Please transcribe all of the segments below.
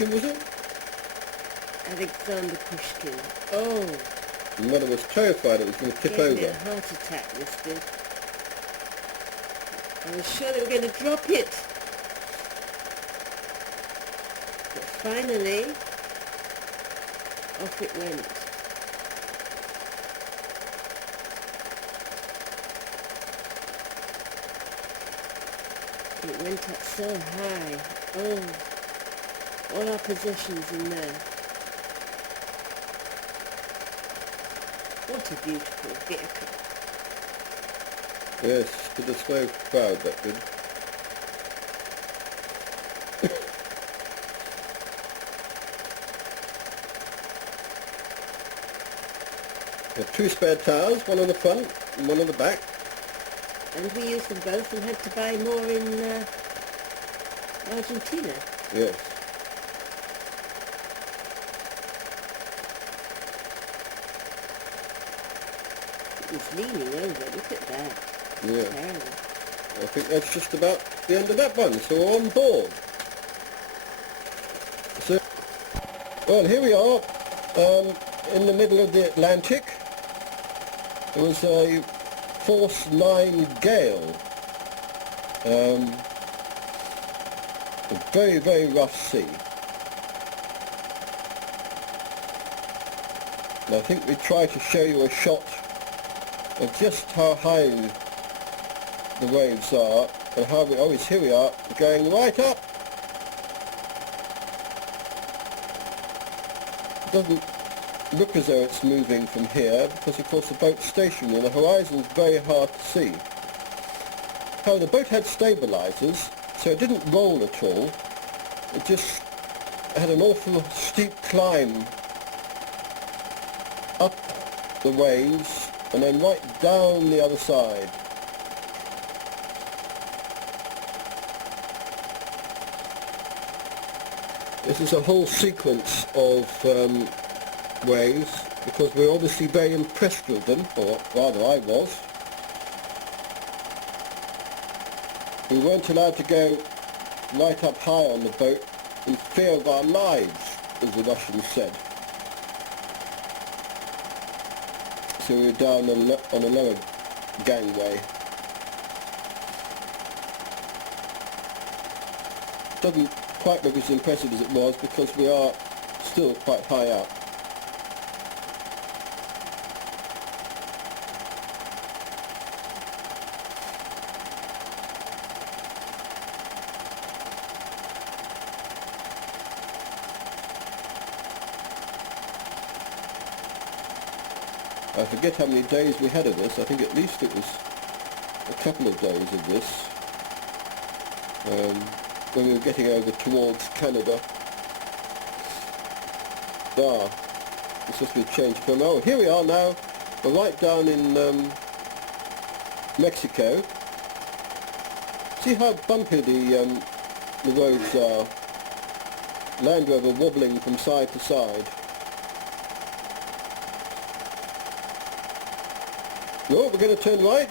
Was it? Alexander Pushkin. Oh, My mother was terrified it was going to tip gave me over. a heart attack, this did. I was sure they were going to drop it. But finally, off it went. It went up so high. Oh, all our possessions in there. What a beautiful vehicle. Yes, it was so proud, that did. We had two spare tires, one on the front and one on the back. And we used them both and had to buy more in Argentina. Yes. It's leaning over, look at that. Yeah. Terrible. I think that's just about the end of that one, so we're on board. So, well, here we are, in the middle of the Atlantic. There was a force 9 gale. A very, very rough sea. And I think we tried to show you a shot of just how high the waves are and how we, oh, here we are, going right up. It doesn't look as though it's moving from here because of course the boat's stationary and the horizon's very hard to see. However, the boat had stabilizers, so it didn't roll at all. It just had an awful steep climb up the waves and then right down the other side. This is a whole sequence of waves because we're obviously very impressed with them, or rather I was. We weren't allowed to go right up high on the boat in fear of our lives, as the Russians said. So we were down on a lower gangway. Doesn't quite look as impressive as it was because we are still quite high up. I forget how many days we had of this. I think at least it was a couple of days of this when we were getting over towards Canada. It's supposed to be a change from, oh, here we are now. We're right down in Mexico. See how bumpy the roads are. Land Rover wobbling from side to side. No, we're going to turn right.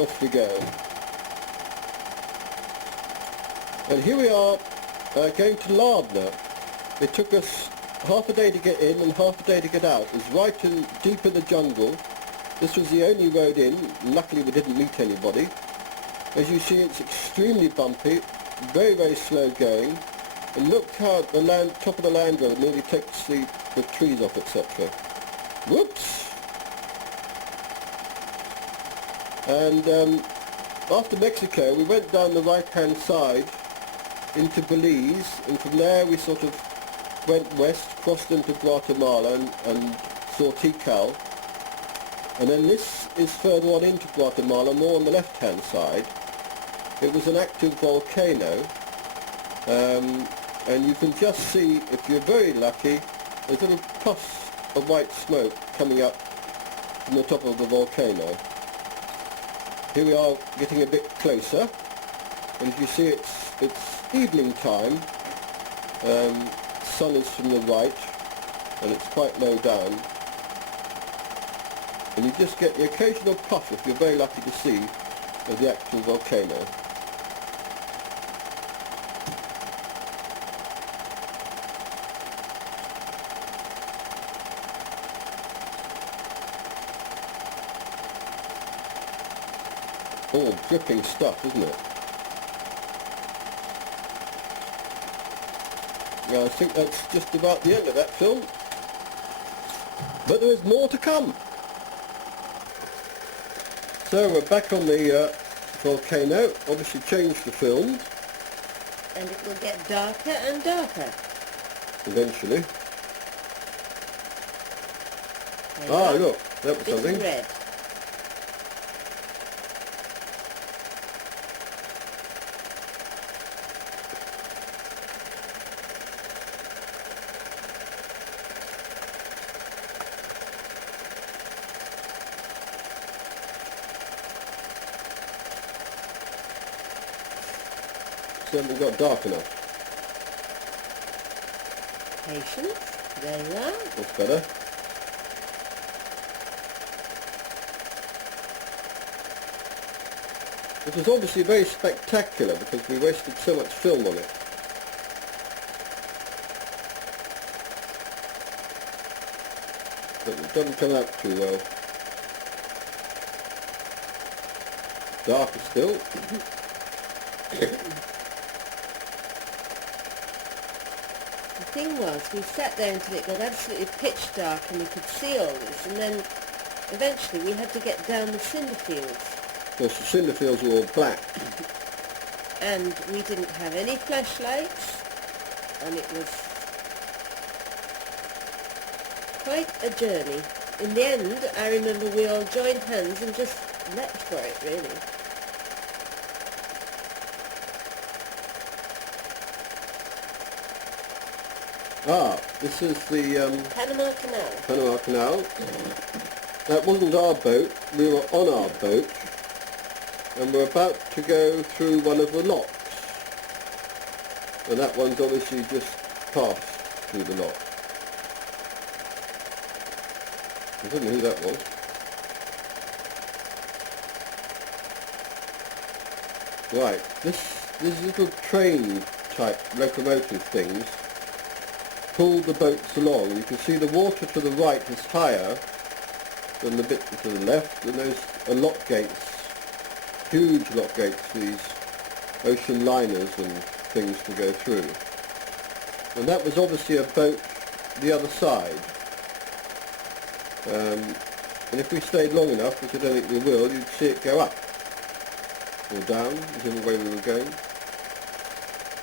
Off we go. And here we are going to Lardner. It took us half a day to get in and half a day to get out. It was right in deep in the jungle. This was the only road in. Luckily we didn't meet anybody. As you see, it's extremely bumpy, very, very slow going. And look how the top of the Land Rover nearly takes the trees off, etc. Whoops! And after Mexico, we went down the right-hand side into Belize, and from there we sort of went west, crossed into Guatemala and saw Tikal. And then this is further on into Guatemala, more on the left-hand side. It was an active volcano. And you can just see, if you're very lucky, there's little puffs of white smoke coming up from the top of the volcano. Here we are getting a bit closer, and as you see it's evening time. Sun is from the right, and it's quite low down. And you just get the occasional puff, if you're very lucky to see, of the actual volcano. all dripping stuff, isn't it? Yeah, I think that's just about the end of that film. But there is more to come. So we're back on the volcano. Obviously changed the film And it will get darker and darker. eventually. There you are. Look, that was Bit of something. red. Certainly got dark enough. Patience. There you are. That's better. It was obviously very spectacular because we wasted so much film on it. But it doesn't come out too well. Darker still. The thing was, we sat there until it got absolutely pitch dark and we could see all this, and then eventually we had to get down the cinder fields. Of course, the cinder fields were all black. And we didn't have any flashlights, and it was quite a journey. In the end, I remember we all joined hands and just leapt for it, really. This is the Panama Canal. Panama Canal. That wasn't our boat. We were on our boat, and we're about to go through one of the locks. And that one's obviously just passed through the lock. I don't know who that was. Right, these little train type locomotive things pull the boats along. You can see the water to the right is higher than the bit to the left, and those are lock gates, huge lock gates for these ocean liners and things to go through. And that was obviously a boat the other side. And if we stayed long enough, which I don't think we will, you'd see it go up or down, whichever way we were going.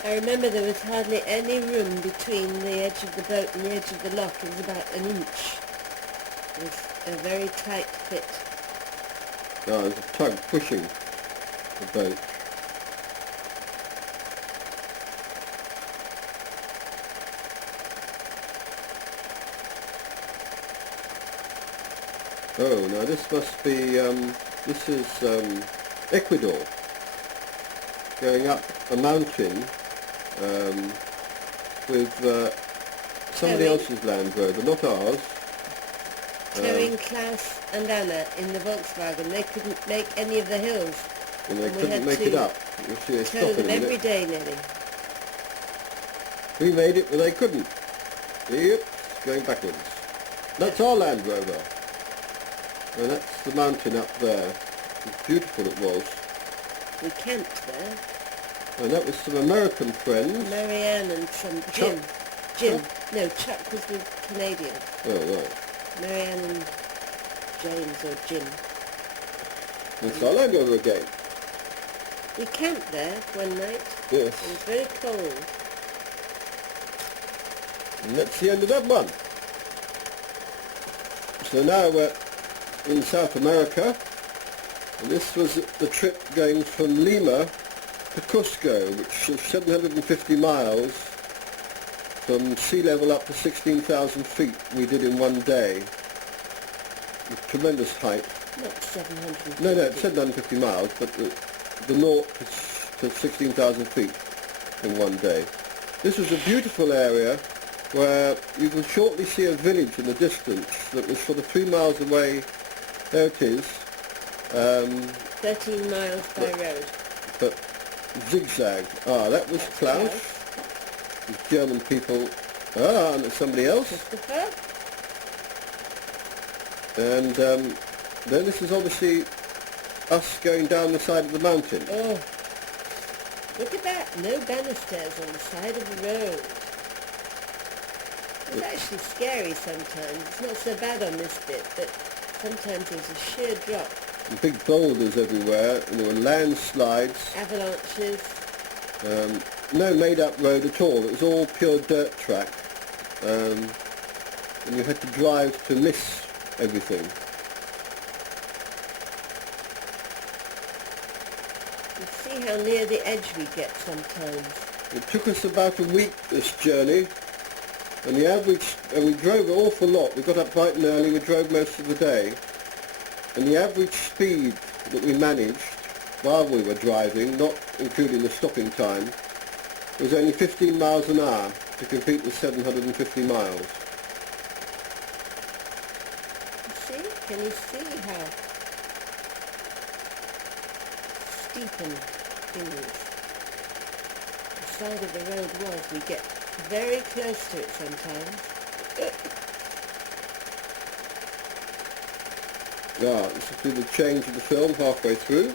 I remember there was hardly any room between the edge of the boat and the edge of the lock. It was about an inch. It was a very tight fit. There's a tug pushing the boat. Oh, now this must be, this is Ecuador, going up a mountain with somebody else's Land Rover, not ours. Towing Klaus and Anna in the Volkswagen. They couldn't make any of the hills. And they And we couldn't had make to it up. You'll see they tow stop in them a every minute. day nearly. We made it, but they couldn't. Yep, going backwards. That's our Land Rover. And that's the mountain up there. It's beautiful it was. We camped there. And that was some American friends. Marianne and some Jim. Chuck? Jim. No, Chuck was the Canadian. Oh, right. Marianne and James or Jim. That's our Land Rover again. We camped there one night. Yes. It was very cold. And that's the end of that one. So now we're in South America. And this was the trip going from Lima to Cusco, which is 750 miles from sea level up to 16,000 feet we did in one day. With tremendous height. Not 750. No, it's 750 miles, but the north to 16,000 feet in one day. This was a beautiful area where you will shortly see a village in the distance that was sort of 3 miles away. There it is. 13 miles by road. But zigzag. That was Klaus. The German people. And there's somebody else. Christopher. And then this is obviously us going down the side of the mountain. Oh, look at that. No banisters on the side of the road. It's actually scary sometimes. It's not so bad on this bit, but sometimes there's a sheer drop. Big boulders everywhere, and there were landslides. Avalanches. No made-up road at all. It was all pure dirt track. And you had to drive to miss everything. You see how near the edge we get sometimes. It took us about a week, this journey, and the average, and we drove an awful lot. We got up bright and early, we drove most of the day, and the average speed that we managed while we were driving, not including the stopping time, was only 15 miles an hour to complete the 750 miles. You see? Can you see how steep and things the side of the road was? We get very close to it sometimes. This is the change of the film halfway through.